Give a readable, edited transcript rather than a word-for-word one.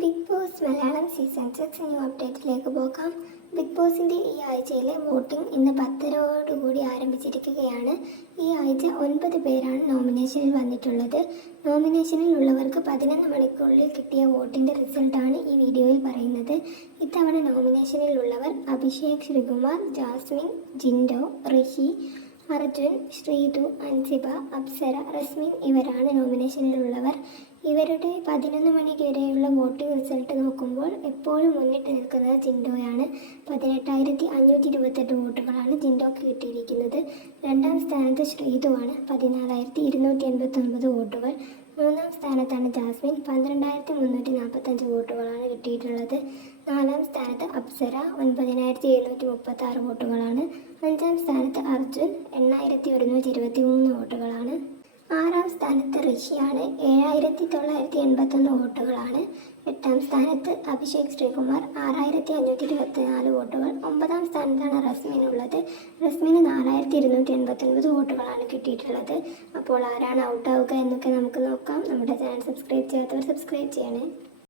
Big Boss Malayalam season 6 new അപ്ഡേറ്റിലേക്ക് പോകാം. Bigg ബോസിൻ്റെ ഈ ആഴ്ചയിലെ വോട്ടിംഗ് ഇന്ന് 10:00 ആരംഭിച്ചിരിക്കുകയാണ്. ഈ ആഴ്ച 9 പേരാണ് നോമിനേഷനിൽ വന്നിട്ടുള്ളത്. നോമിനേഷനിൽ ഉള്ളവർക്ക് 11 മണിക്കൂറിൽ കിട്ടിയ വോട്ടിൻ്റെ റിസൾട്ടാണ് ഈ വീഡിയോയിൽ പറയുന്നത്. ഇത്തവണ നോമിനേഷനിൽ ഉള്ളവർ അഭിഷേക്, ശ്രീകുമാർ, ജാസ്മിൻ, ജിൻഡോ, ഋഷി, അർജുൻ, ശ്രീതു, അൻസിബ, അപ്സര, റസ്മിൻ ഇവരാണ് നോമിനേഷനിലുള്ളവർ. ഇവരുടെ 11 മണിക്ക് വരെയുള്ള വോട്ടിംഗ് റിസൾട്ട് നോക്കുമ്പോൾ എപ്പോഴും മുന്നിട്ട് നിൽക്കുന്നത് ജിൻഡോയാണ്. 18,528 വോട്ടുകളാണ് ജിൻഡോക്ക് കിട്ടിയിരിക്കുന്നത്. രണ്ടാം സ്ഥാനത്ത് ശ്രീതുവാണ്, 14,289 വോട്ടുകൾ. മൂന്നാം സ്ഥാനത്താണ് ജാസ്മിൻ, 12,345 വോട്ടുകളാണ് കിട്ടിയിട്ടുള്ളത്. നാലാം സ്ഥാനത്ത് അപ്സര, 9,736 വോട്ടുകളാണ്. അഞ്ചാം സ്ഥാനത്ത് അർജുൻ, 8,123 വോട്ടുകളാണ്. ആറാം സ്ഥാനത്ത് ഋഷിയാണ്, 7,981 വോട്ടുകളാണ്. എട്ടാം സ്ഥാനത്ത് അഭിഷേക് ശ്രീകുമാർ, 6,524 വോട്ടുകൾ. ഒമ്പതാം സ്ഥാനത്താണ് റസ്മിൻ ഉള്ളത്. റസ്മിന് 4,289 വോട്ടുകളാണ് കിട്ടിയിട്ടുള്ളത്. അപ്പോൾ ആരാണ് ഔട്ടാവുക എന്നൊക്കെ നമുക്ക് നോക്കാം. നമ്മുടെ ചാനൽ സബ്സ്ക്രൈബ് ചെയ്യാത്തവർ സബ്സ്ക്രൈബ് ചെയ്യണേ.